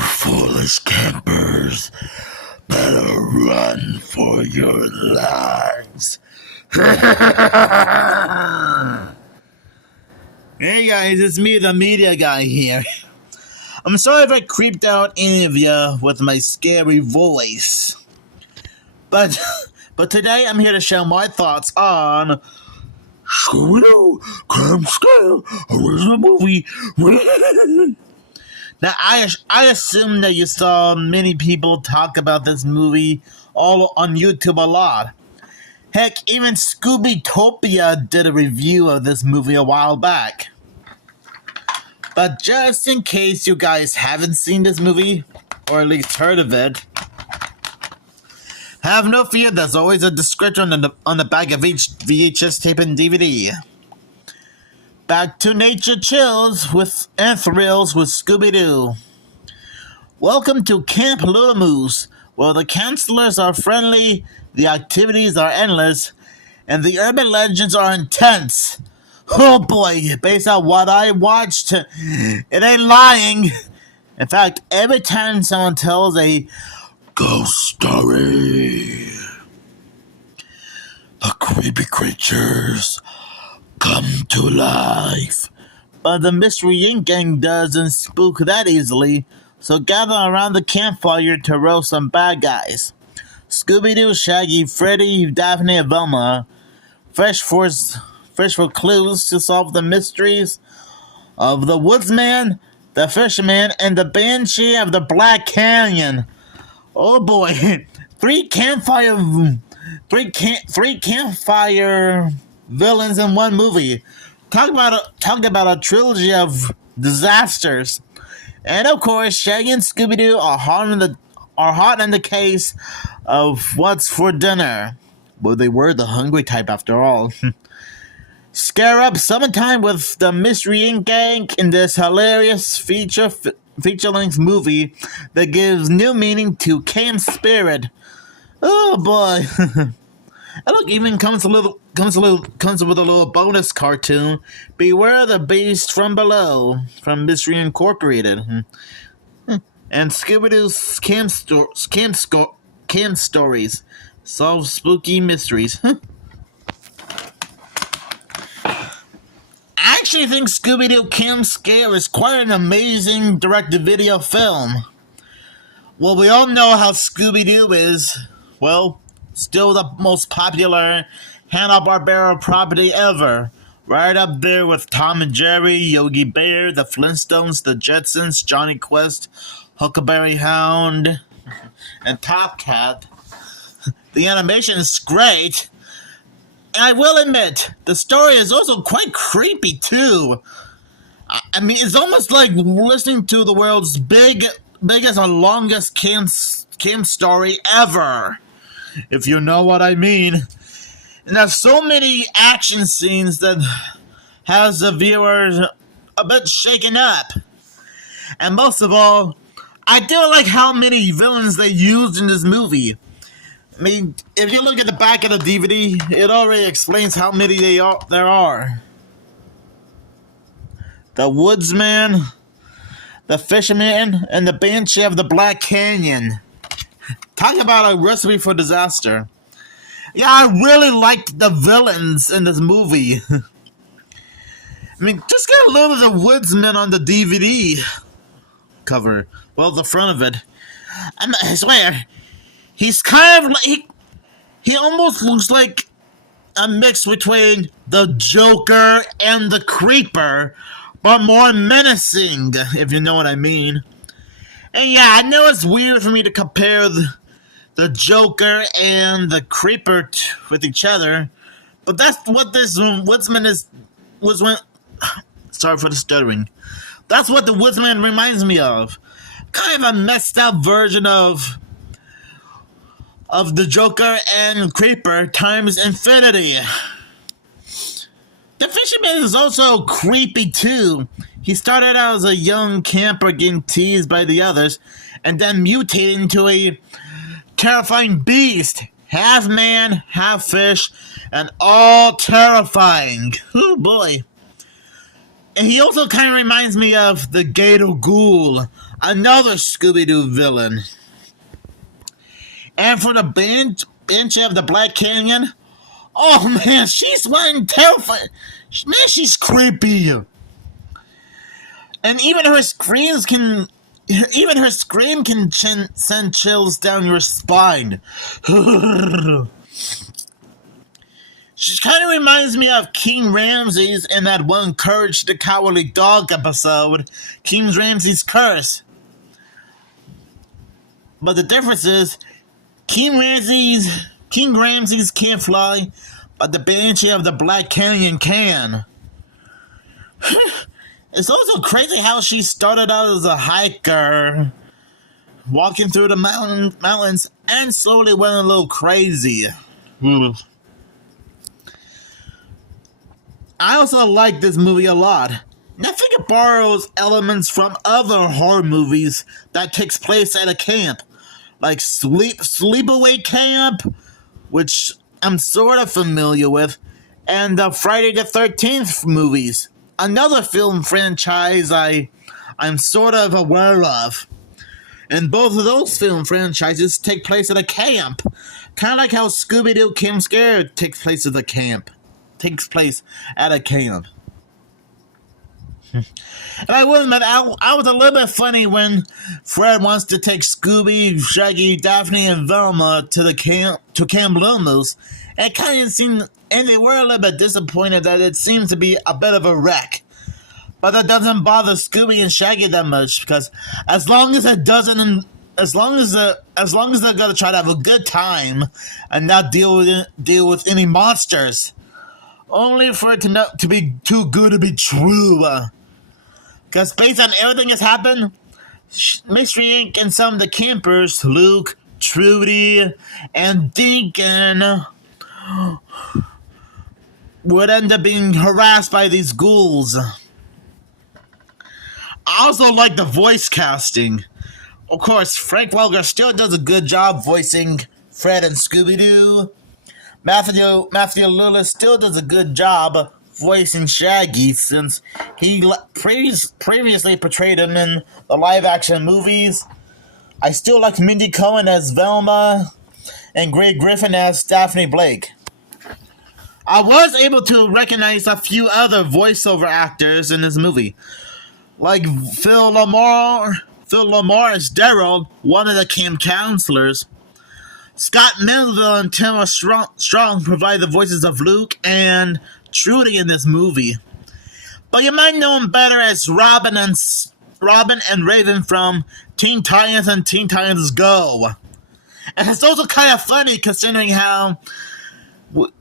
foolish campers better run for your lives. Hey guys, it's me, the media guy here. I'm sorry if I creeped out any of you with my scary voice. But today I'm here to share my thoughts on Scooby-Doo, Crime Scale, original movie. Now, I assume that you saw many people talk about this movie all on YouTube a lot. Heck, even Scooby-Topia did a review of this movie a while back. But just in case you guys haven't seen this movie, or at least heard of it, have no fear, there's always a description on the back of each VHS tape and DVD. Back to nature chills and thrills with Scooby-Doo. Welcome to Camp Little Moose, where the counselors are friendly, the activities are endless, and the urban legends are intense. Oh boy, based on what I watched, it ain't lying. In fact, every time someone tells a ghost story, the creepy creatures come to life. But the Mystery Inc. gang doesn't spook that easily, so gather around the campfire to roast some bad guys. Scooby-Doo, Shaggy, Freddy, Daphne, and Velma, fresh for clues to solve the mysteries of the Woodsman, the Fisherman, and the Banshee of the Black Canyon. Oh boy, three campfire villains in one movie. Talk about a trilogy of disasters. And of course, Shaggy and Scooby-Doo are hot in the case of what's for dinner. Well, they were the hungry type after all. Scare up summertime with the Mystery Inc. gang in this hilarious feature-length movie that gives new meaning to camp spirit. Oh boy. And look, even comes with a little bonus cartoon. Beware the Beast from Below from Mystery Incorporated. And Scooby-Doo's camp stories solve spooky mysteries. I actually think Scooby-Doo Camp Scare is quite an amazing direct-to-video film. Well, we all know how Scooby-Doo is, well, still the most popular Hanna-Barbera property ever. Right up there with Tom and Jerry, Yogi Bear, the Flintstones, the Jetsons, Johnny Quest, Huckleberry Hound, and Top Cat. The animation is great. And I will admit, the story is also quite creepy too. I mean, it's almost like listening to the world's biggest and longest camp story ever, if you know what I mean. And there's so many action scenes that has the viewers a bit shaken up. And most of all, I do like how many villains they used in this movie. I mean, if you look at the back of the DVD, it already explains how many there are. The Woodsman, the Fisherman, and the Banshee of the Black Canyon. Talk about a recipe for disaster. Yeah, I really liked the villains in this movie. I mean, just get a little of the Woodsman on the DVD cover. Well, the front of it. I swear, he's kind of like, he almost looks like a mix between the Joker and the Creeper, but more menacing, if you know what I mean. And yeah, I know it's weird for me to compare the Joker and the Creeper with each other, but that's what this Woodsman sorry for the stuttering. That's what the Woodsman reminds me of. Kind of a messed up version of the Joker and Creeper times infinity. The Fisherman is also creepy too. He started out as a young camper getting teased by the others, and then mutated into a terrifying beast. Half man, half fish, and all terrifying. Oh boy. And he also kind of reminds me of the Gator Ghoul, another Scooby-Doo villain. And for the bench of the Black Canyon, oh man, she's one terrifying. Man, she's creepy. And even her scream can send chills down your spine. She kind of reminds me of King Ramses in that one Courage the Cowardly Dog episode, King Ramses' Curse. But the difference is, King Ramses can't fly, but the Banshee of the Black Canyon can. It's also crazy how she started out as a hiker, walking through the mountains, and slowly went a little crazy. I also like this movie a lot. And I think it borrows elements from other horror movies that takes place at a camp, like Sleepaway Camp, which I'm sort of familiar with, and the Friday the 13th movies, another film franchise I'm sort of aware of. And both of those film franchises take place at a camp, kind of like how Scooby-Doo Camp Scare takes place at a camp. And I will admit, I was a little bit funny when Fred wants to take Scooby, Shaggy, Daphne, and Velma to Camp Lumos. It kind of seemed, and they were a little bit disappointed that it seemed to be a bit of a wreck. But that doesn't bother Scooby and Shaggy that much, because as long as they're gonna try to have a good time and not deal with any monsters, only for it to be too good to be true. Because based on everything that's happened, Mystery Inc. and some of the campers, Luke, Trudy, and Deacon, would end up being harassed by these ghouls. I also like the voice casting. Of course, Frank Welker still does a good job voicing Fred and Scooby-Doo. Matthew Lillis still does a good job voicing Shaggy, since he previously portrayed him in the live-action movies. I still like Mindy Cohen as Velma and Greg Griffin as Daphne Blake. I was able to recognize a few other voiceover actors in this movie, like Phil Lamar as Daryl, one of the camp counselors. Scott Melville and Tara Strong provide the voices of Luke and Trudy in this movie. But you might know him better as Robin and Raven from Teen Titans and Teen Titans Go. And it's also kind of funny considering how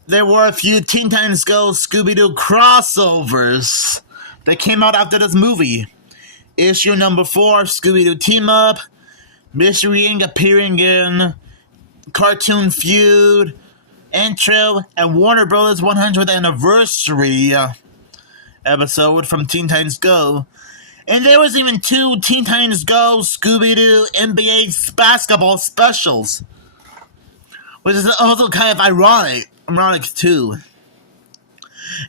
there were a few Teen Titans Go Scooby-Doo crossovers that came out after this movie. Issue number 4, Scooby-Doo Team Up, Mystery Inc. appearing in Cartoon Feud, Intro, and Warner Bros. 100th Anniversary episode from Teen Titans Go. And there was even 2 Teen Titans Go Scooby-Doo NBA basketball specials, which is also kind of ironic too.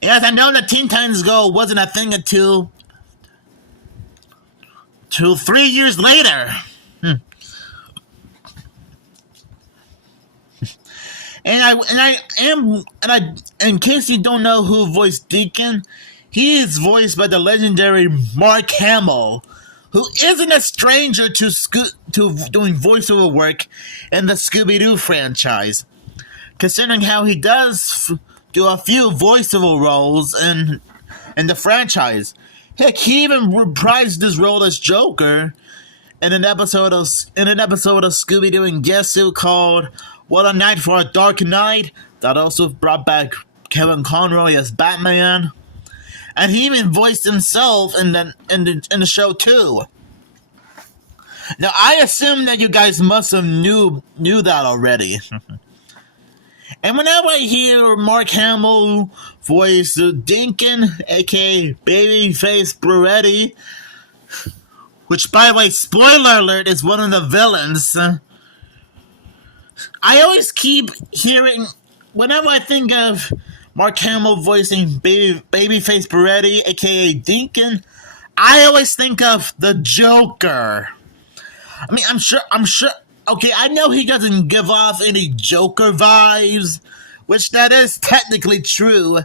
Yes, I know that Teen Titans Go wasn't a thing until 3 years later. And in case you don't know who voiced Deacon, he is voiced by the legendary Mark Hamill, who isn't a stranger to doing voiceover work in the Scooby-Doo franchise, considering how he does do a few voiceover roles in the franchise. Heck, he even reprised his role as Joker in an episode of Scooby-Doo and Guess Who called What a Night for a Dark Night, that also brought back Kevin Conroy as Batman. And he even voiced himself in the show too. Now I assume that you guys must have knew that already. And whenever I hear Mark Hamill voice Dinkin, aka Babyface Bruetti, which by the way, spoiler alert, is one of the villains, I always keep hearing, whenever I think of Mark Hamill voicing Babyface Beretti, aka Deacon. I always think of the Joker. I mean, I'm sure. Okay, I know he doesn't give off any Joker vibes, which that is technically true,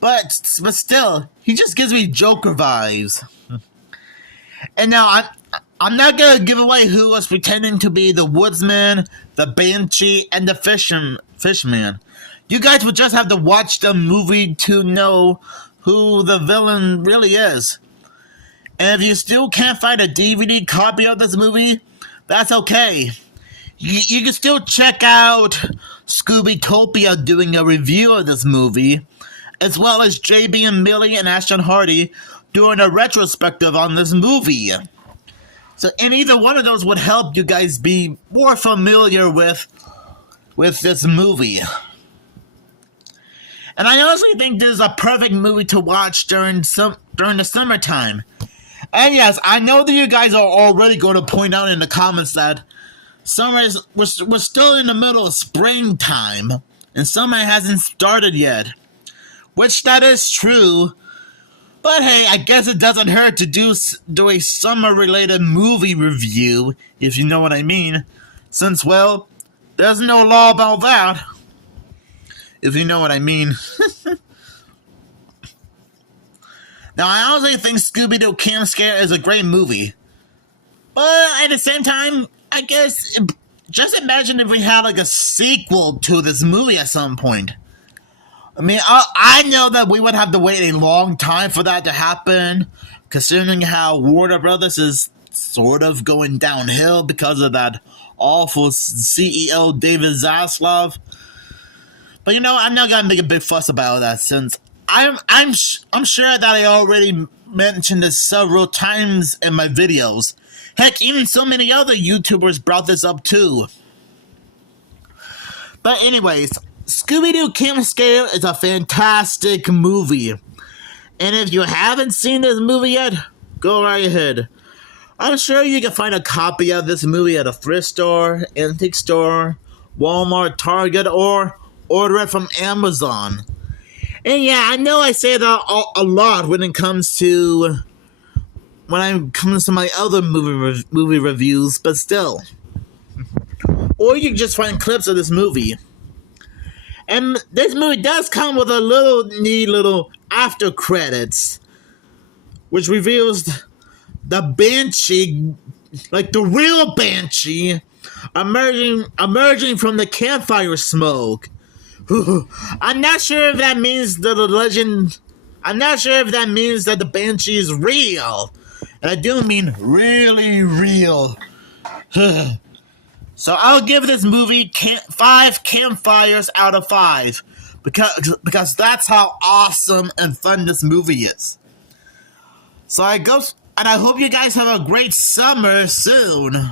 but still, he just gives me Joker vibes. And now I'm not gonna give away who was pretending to be the Woodsman, the Banshee, and the Fishman. You guys would just have to watch the movie to know who the villain really is. And if you still can't find a DVD copy of this movie, that's okay. You can still check out Scooby-Topia doing a review of this movie, as well as JB and Millie and Ashton Hardy doing a retrospective on this movie. So, and either one of those would help you guys be more familiar with this movie. And I honestly think this is a perfect movie to watch during the summertime. And yes, I know that you guys are already going to point out in the comments that we're still in the middle of springtime, and summer hasn't started yet. Which that is true. But hey, I guess it doesn't hurt to do a summer-related movie review, if you know what I mean. Since, well, there's no law about that. If you know what I mean. Now, I honestly think Scooby-Doo Camp Scare is a great movie. But at the same time, I guess, just imagine if we had like a sequel to this movie at some point. I mean, I know that we would have to wait a long time for that to happen, considering how Warner Brothers is sort of going downhill because of that awful CEO David Zaslav. But you know, I'm not gonna make a big fuss about that, since I'm sure that I already mentioned this several times in my videos. Heck, even so many other YouTubers brought this up too. But anyways, Scooby-Doo Camp Scare is a fantastic movie. And if you haven't seen this movie yet, go right ahead. I'm sure you can find a copy of this movie at a thrift store, antique store, Walmart, Target, or order it from Amazon. And yeah, I know I say that a lot when it comes to my other movie reviews, but still. Or you can just find clips of this movie. And this movie does come with a neat little after credits, which reveals the Banshee, like the real Banshee, emerging from the campfire smoke. I'm not sure if that means that the legend. I'm not sure if that means that the Banshee is real, and I do mean really real. So I'll give this movie 5 campfires out of 5, because that's how awesome and fun this movie is. So I hope you guys have a great summer soon.